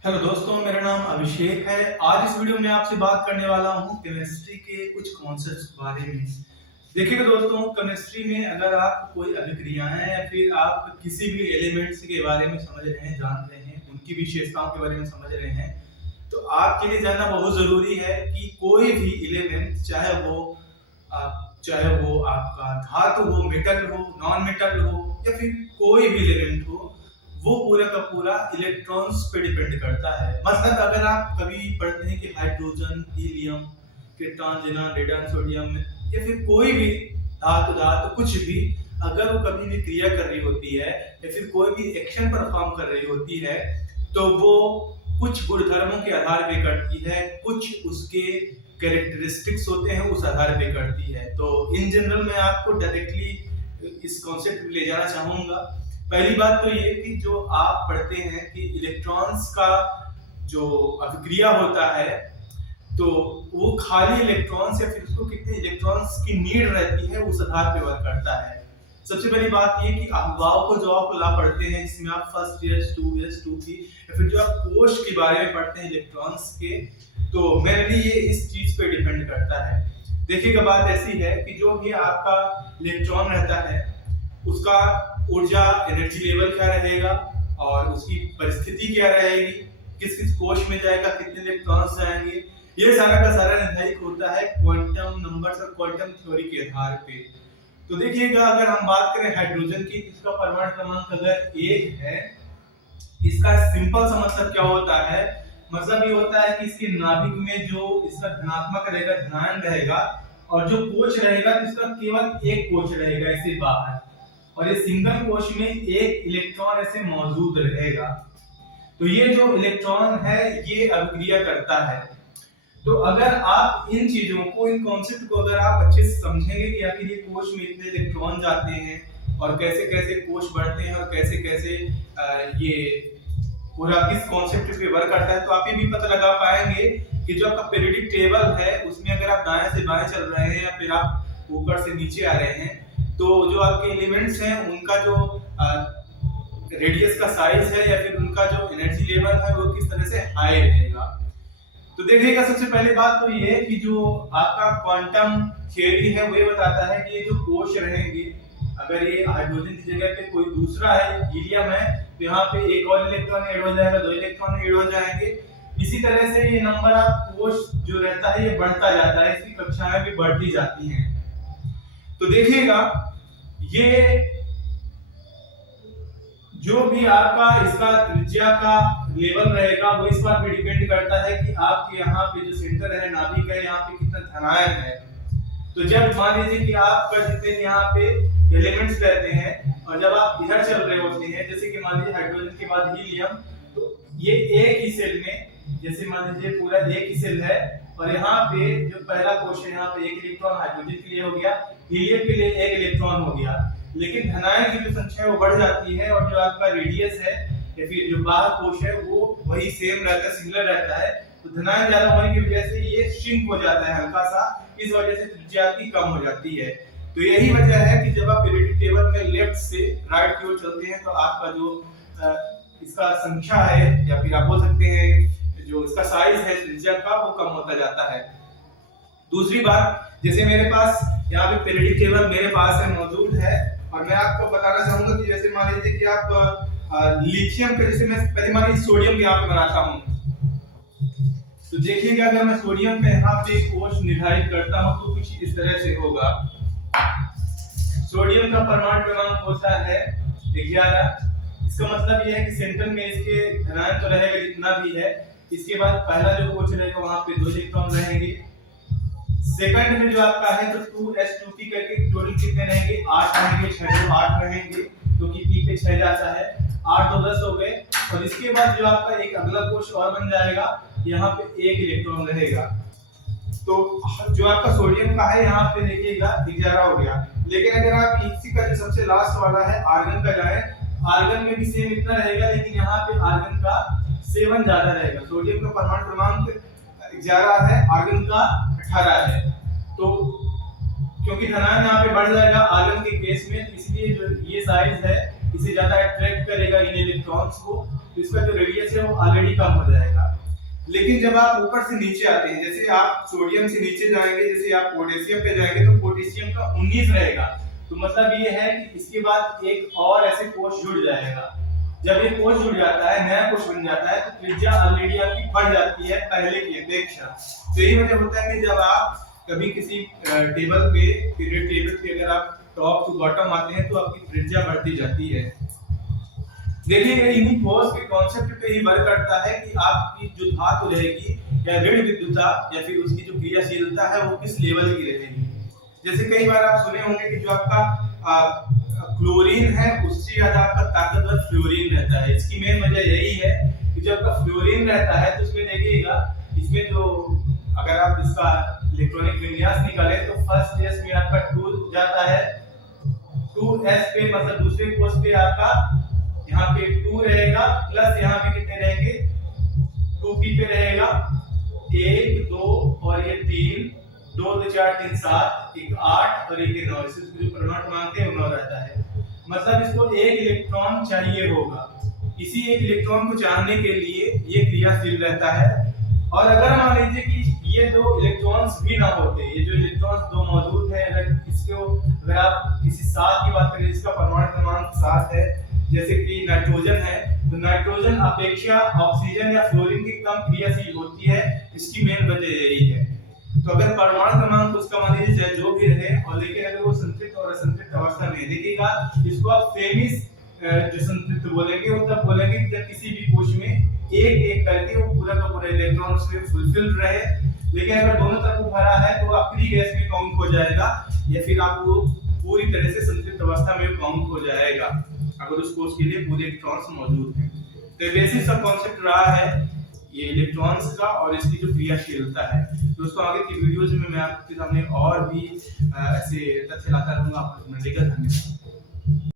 Hello दोस्तों, मेरा नाम अभिषेक है। आज इस वीडियो में आपसे बात करने वाला हूँ केमिस्ट्री के कुछ कॉन्सेप्ट्स के बारे में। देखिएगा दोस्तों, केमिस्ट्री में अगर आप कोई अभिक्रियाएं या फिर आप किसी भी एलिमेंट्स के बारे में समझ रहे हैं, जान रहे हैं, उनकी विशेषताओं के बारे में समझ रहे हैं, तो आपके लिए जानना बहुत जरूरी है कि कोई भी एलिमेंट, चाहे वो आपका धातु हो, मेटल हो, नॉन मेटल हो या फिर कोई भी एलिमेंट हो, वो पूरा का पूरा इलेक्ट्रॉन्स पे डिपेंड करता है। मतलब अगर आप कभी पढ़ते हैं कि hydrogen, helium, krypton, xenon, radium, sodium या फिर कोई भी धातु धातु कुछ भी, अगर वो कभी भी क्रिया कर रही होती है या फिर कोई भी एक्शन परफॉर्म कर रही होती है, तो वो कुछ गुणधर्मों के आधार पे करती है, कुछ उसके कैरेक्टरिस्टिक्स होते हैं उस आधार पे करती है। तो इन जनरल मैं आपको डायरेक्टली इस कॉन्सेप्ट में ले जाना चाहूंगा। पहली बात तो ये कि जो आप पढ़ते हैं कि इलेक्ट्रॉन्स का जो अभिक्रिया होता है, तो वो खाली इलेक्ट्रॉन्स या फिर उसको कितने इलेक्ट्रॉन्स की नीड रहती है उस आधार पे वर्क करता है। सबसे पहली बात ये कि अफवाहों को जो आप ला पढ़ते हैं, जिसमें आप फर्स्ट ईयर, 2 ईयर, 2 या फिर जो आप कोश के बारे में पढ़ते हैं इलेक्ट्रॉन्स के, तो मेनली ये इस चीज पे डिपेंड करता है। देखिएगा, बात ऐसी है कि जो भी आपका इलेक्ट्रॉन रहता है, उसका ऊर्जा एनर्जी लेवल क्या रहेगा और उसकी परिस्थिति क्या रहेगी, किस किस कोश में जाएगा, कितने इलेक्ट्रॉन्स जाएंगे, ये सारा का सारा निर्धारित होता है क्वांटम नंबर्स और क्वांटम थ्योरी के आधार पे। तो देखिएगा, अगर हम बात करें हाइड्रोजन की, इसका परमाणु क्रमांक अगर 1 है, इसका सिंपल सा मतलब क्या होता है, मतलब ये होता है कि इसके नाभिक में जो इसका धनात्मक रहेगा, धनायन रहेगा, और जो कोश रहेगा तो इसका केवल एक कोश रहेगा ऐसे बाहर, और ये सिंगल कोश में एक इलेक्ट्रॉन ऐसे मौजूद रहेगा। तो ये जो इलेक्ट्रॉन है ये अभिक्रिया करता है। तो अगर आप इन चीजों को, इन कॉन्सेप्ट को अगर आप अच्छे से समझेंगे कि आखिर ये कोश में इतने इलेक्ट्रॉन जाते हैं और कैसे कैसे कोश बढ़ते हैं और कैसे कैसे ये पूरा किस कॉन्सेप्ट पे वर्क करता है, तो आप ये भी पता लगा पाएंगे कि जो आपका पीरियोडिक टेबल है उसमें अगर आप दाएं से बाएं चल रहे हैं या फिर आप ऊपर से नीचे आ रहे हैं, तो जो आपके एलिमेंट्स हैं उनका जो रेडियस का साइज है या फिर उनका जो एनर्जी लेवल है वो किस तरह से हाई रहेगा। तो देखिएगा, सबसे पहली बात तो ये है कि जो आपका क्वांटम थ्योरी है वो ये बताता है कि ये जो कोश रहेंगे, अगर ये हाइड्रोजन की जगह पे कोई दूसरा है, हीलियम है, तो यहाँ पे एक और इलेक्ट्रॉन ऐड हो जाएगा, 2 इलेक्ट्रॉन ऐड हो जाएंगे। इसी तरह से ये नंबर ऑफ कोश जो रहता है ये बढ़ता जाता है, इसकी कक्षाएं भी बढ़ती जाती हैं। तो देखिएगा, ये जो भी आपका इसका त्रिज्या का लेवल रहेगा वो इस बात पे डिपेंड करता है कि आपके यहाँ पे जो सेंटर है, नाभिक है, यहाँ पे कितना धनायन है। तो जब मान लीजिए कि आपका जितने यहाँ पे एलिमेंट्स रहते हैं और जब आप इधर चल रहे होते हैं, जैसे कि मान लीजिए हाइड्रोजन के बाद हीलियम, तो ये एक ही सेल में, जैसे मान लीजिए पूरा एक ही सेल है और यहाँ पे जो पहला कोश है, यहाँ पे एक इलेक्ट्रॉन हाइड्रोजन के लिए हो गया, हीलियम के लिए एक इलेक्ट्रॉन हो गया, लेकिन धनायन की जो संख्या है वो बढ़ जाती है और जो आपका रेडियस है या फिर जो बाहर कोश है वो वही सेम रहता है, सिमिलर रहता है। तो धनायन ज्यादा होने की वजह से ये श्रिंक हो जाता है हल्का सा, इस वजह से त्रिज्या की कम हो जाती है। तो यही वजह है कि जब आप पीरियोडिक टेबल में लेफ्ट से राइट की ओर चलते हैं तो आपका जो इसका संख्या है या फिर आप बोल सकते हैं जो इसका साइज है त्रिज्या का, वो कम होता जाता है। दूसरी बात, जैसे मेरे पास यहाँ पे पीरियोडिक टेबल मेरे पास है, मौजूद है, और मैं आपको बताना चाहूंगा कि जैसे मान लीजिए कि आप लिथियम का, जैसे मैं पहले मान लीजिए सोडियम यहाँ पे बनाता हूँ, तो देखिएगा अगर मैं सोडियम पे यहाँ पे कोश निर्धारित करता हूँ तो कुछ इस तरह से होगा। सोडियम का परमाणु क्रमांक होता है 11। इसका मतलब ये है कि सेंटर में इसके धनायन तो रहेगा जितना भी है, इसके बाद पहला जो कोश रहेगा वहां पे 2 इलेक्ट्रॉन रहेंगे। सेकंड में जो आपका है तो 2s2p करके टोटल कितने रहेंगे, 8 रहेंगे, 6 2 8 रहेंगे, क्योंकि p पे 6 जाता है, 8 2 10 हो गए। और इसके बाद जो आपका एक अगला कोश और बन जाएगा, यहाँ पे एक इलेक्ट्रॉन रहेगा। तो जो आपका सोडियम का है यहाँ पे देखिएगा 11 हो गया। लेकिन अगर आप इसी का जो सबसे लास्ट वाला है आर्गन का जाए, आर्गन में भी सेम इतना रहेगा, लेकिन यहाँ पे आर्गन का 7 ज्यादा रहेगा। सोडियम का परमाणु क्रमांक 11 है, आर्गन का 18 है। तो क्योंकि धनायन यहाँ पे बढ़ जाएगा आर्गन के केस में, इसलिए जो ये साइज है इसे ज्यादा अट्रैक्ट करेगा इन इलेक्ट्रॉन्स को, तो इसका जो रेडियस है वो ऑलरेडी कम हो जाएगा। लेकिन जब आप ऊपर से नीचे आते हैं, जैसे आप सोडियम से नीचे जाएंगे, जैसे आप पोटेशियम पे जाएंगे, तो पोटेशियम का 19 रहेगा। तो मतलब ये है कि इसके बाद एक और ऐसे कोश जुड़ जाएगा। जब ये कोश जुड़ जाता है, नया कोश बन जाता है, तो त्रिज्या ऑलरेडी आपकी बढ़ जाती है पहले की अपेक्षा। तो यही वजह होता है कि जब आप कभी किसी टेबल पे, पीरियड टेबल पे अगर आप टॉप टू बॉटम आते हैं, तो आपकी त्रिज्या बढ़ती जाती है। देखिए इन्हीं फोर्स के कॉन्सेप्ट पे ही वर्क करता है कि आपकी जो धातु रहेगी या ऋण विद्युता या फिर उसकी जो क्रियाशीलता है वो किस लेवल की रहेगी। जैसे कई बार आप सुने होंगे कि जो आपका क्लोरीन है उससे ज्यादा आपका ताकतवर फ्लोरीन रहता है। इसकी मेन वजह यही है कि जब आपका फ्लोरीन रहता है तो उसमें देखिएगा, इसमें जो अगर आप इसका इलेक्ट्रॉनिक विन्यास निकालें तो फर्स्ट एस में आपका 2 जाता है, 2s पे मतलब दूसरे कोष पे आपका यहाँ पे 2 रहेगा, प्लस यहाँ पे कितने रहेंगे, 2p पे रहेगा 1 2 और ये 3, 2 2 4 3 7, एक 8 और एक 9। इसको जो परमाणु क्रमांक है वो 9 रहता है। मतलब इसको एक इलेक्ट्रॉन चाहिए होगा। इसी एक इलेक्ट्रॉन को चाहने के लिए ये क्रियाशील रहता है। और अगर मान लीजिए कि ये दो इलेक्ट्रॉन्स भी ना होते, ये जो इलेक्ट्रॉन्स दो मौजूद है, अगर आप किसी 7 की बात करें जिसका परमाणु क्रमांक 7 है, जैसे कि नाइट्रोजन है, तो नाइट्रोजन अपेक्षा ऑक्सीजन या फ्लोरीन की कम क्रियाशील होती है। इसकी मेन वजह यही है। तो अगर परमाणु क्रमांक उसका मान लीजिए चाहे जो भी रहे, और लेकिन अगर वो संतृप्त और असंतृप्त अवस्था में देखिएगा, इसको आप सेमिस जो संतृप्त बोलेंगे, वो तब बोलेंगे कि जब किसी भी कोश में एक एक करके वो पूरा का पूरा इलेक्ट्रॉन उसमें फुलफिल रहे। लेकिन अगर दोनों तरफ भरा है तो आपकी गैस में काउंट हो जाएगा, या फिर आपको पूरी तरह से संतृप्त अवस्था में काउंट हो जाएगा अगर उस कोश के लिए पूरे इलेक्ट्रॉन्स मौजूद हैं। तो बेसिक सब कॉन्सेप्ट रहा है ये इलेक्ट्रॉन्स का और इसकी जो क्रियाशीलता है। दोस्तों आगे की वीडियोज में मैं आपके सामने और भी ऐसे तथ्य लाता रहूंगा। आपका धन्यवाद।